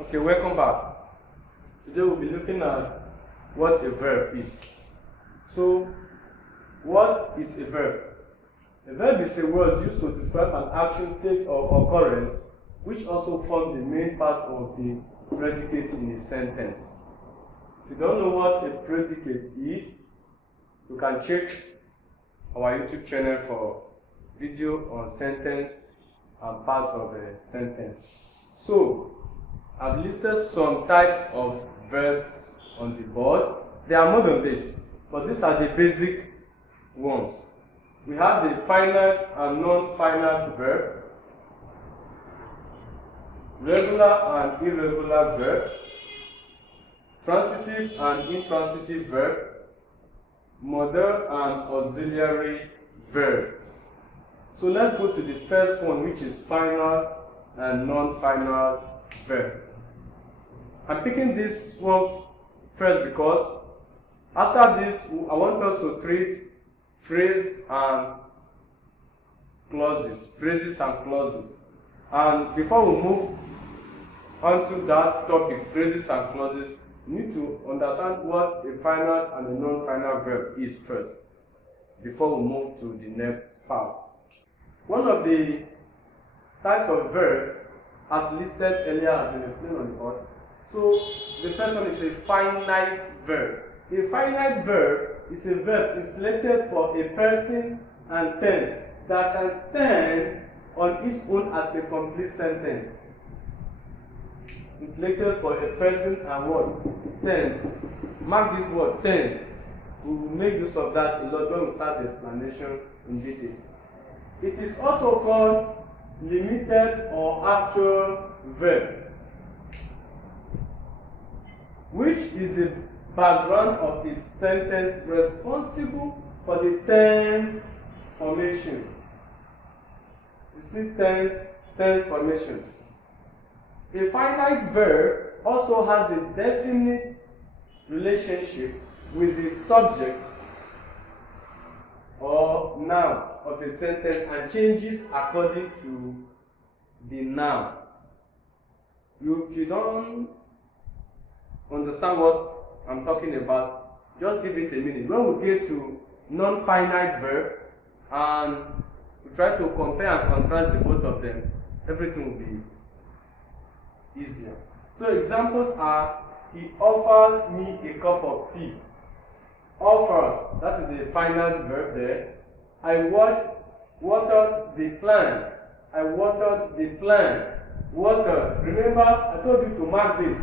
Okay, welcome back. Today we'll be looking at what a verb is. So, what is a verb? A verb is a word used to describe an action, state, or occurrence which also forms the main part of the predicate in a sentence. If you don't know what a predicate is, you can check our YouTube channel for video on sentence and parts of a sentence. So, I've listed some types of verbs on the board. There are more than this, but these are the basic ones. We have the finite and non-finite verb, regular and irregular verb, transitive and intransitive verb, modal and auxiliary verbs. So let's go to the first one, which is final and non-final verb. I'm picking this one first because after this, I want us to treat phrases and clauses. And before we move on to that topic, phrases and clauses, we need to understand what a final and a non-final verb is first, before we move to the next part. One of the types of verbs, as listed earlier, has been explained on the board. So the first one is a finite verb. A finite verb is a verb inflected for a person and tense that can stand on its own as a complete sentence. Inflected for a person and what? Tense. Mark this word, tense. We will make use of that a lot when we start the explanation in detail. It is also called limited or actual verb, which is the background of a sentence responsible for the tense formation. You see tense formation. A finite verb also has a definite relationship with the subject or noun of the sentence and changes according to the noun. If you don't understand what I'm talking about, just give it a minute. When we get to non-finite verb and we try to compare and contrast the both of them, everything will be easier. So examples are, he offers me a cup of tea. Offers, that is a finite verb there. I watered the plant. I watered the plant. Watered. Remember, I told you to mark this.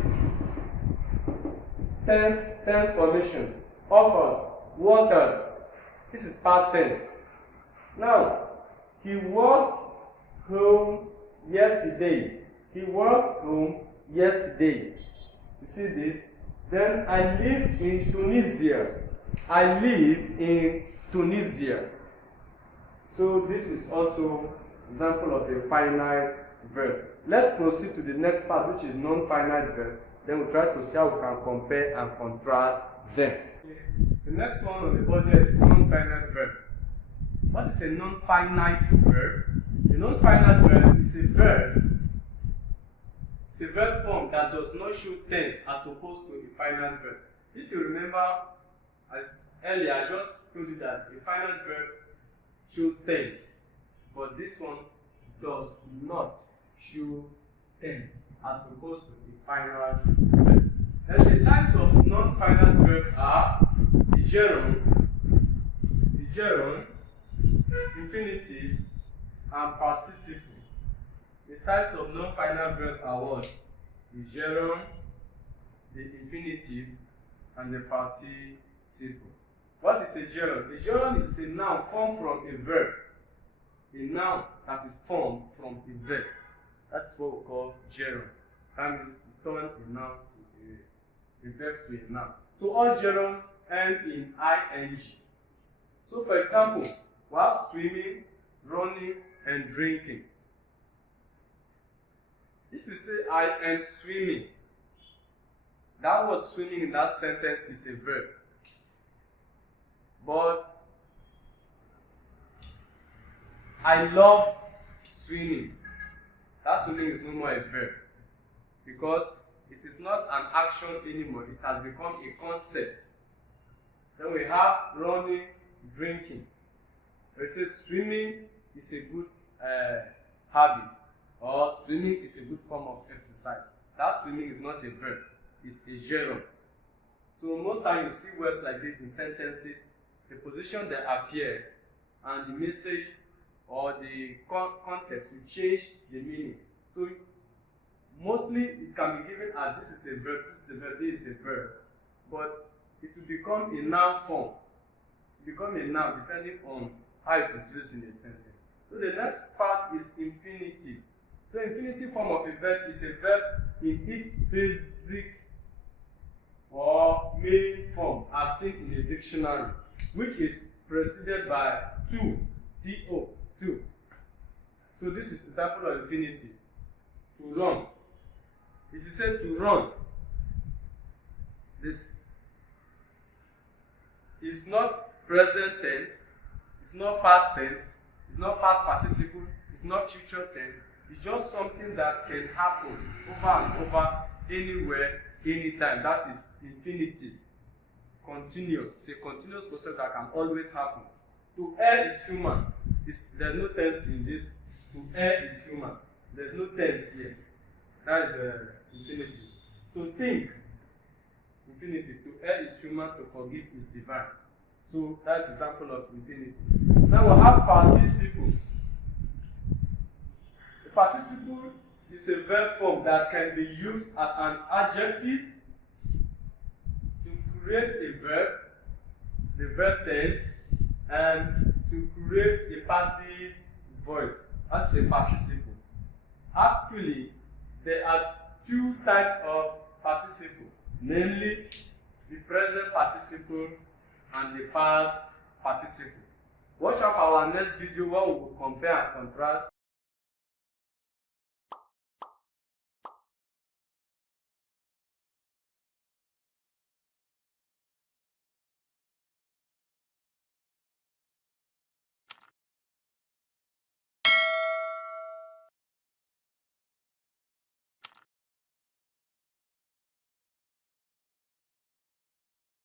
Tense formation. Offers. Watered. This is past tense. Now, he walked home yesterday. He walked home yesterday. You see this? Then I live in Tunisia. I live in Tunisia. So this is also example of a finite verb. Let's proceed to the next part, which is non-finite verb. Then we'll try to see how we can compare and contrast them. The next one on the board is non-finite verb. What is a non-finite verb? A non-finite verb is a verb. It's a verb form that does not show tense as opposed to a finite verb. If you remember, earlier I just told you that a finite verb shows tense, but this one does not show tense as opposed to the finite verb. And the types of non-finite verbs are the gerund, infinitive, and participle. The types of non-finite verbs are what? The gerund, the infinitive, and the participle. What is a gerund? A gerund is a noun formed from a verb. A noun that is formed from a verb. That's what we call gerund. That means we turn a noun to a verb to a noun. So all gerunds end in ing. So for example, we have swimming, running, and drinking. If you say I am swimming, that word swimming in that sentence is a verb. But I love swimming. That swimming is no more a verb because It is not an action anymore. It has become a concept. Then we have running, drinking. We say swimming is a good habit, or swimming is a good form of exercise. That swimming is not a verb, it's a gerund. So most times you see words like this in sentences, the position they appear and the message or the context will change the meaning. So mostly it can be given as this is a verb, this is a verb, this is a verb, but it will become a noun form. It will become a noun depending on how it is used in a sentence. So the next part is infinitive. So infinitive form of a verb is a verb in its basic or main form as seen in a dictionary, which is preceded by to, to, to. So this is example of infinitive. To run. If you say to run, this is not present tense, it's not past tense, it's not past participle, it's not future tense. It's just something that can happen over and over, anywhere, anytime. That is infinitive. Continuous. It's a continuous process that can always happen. To err is human. There's no tense in this. To err is human. There's no tense here. That is infinitive. To think, infinitive. To err is human. To forgive is divine. So that's example of infinitive. Now we have participle. The participle is a verb form that can be used as an adjective to create a verb, the verb tense, and to create a passive voice. That's a participle. Actually, there are two types of participle, namely the present participle and the past participle. Watch out for our next video where we will compare and contrast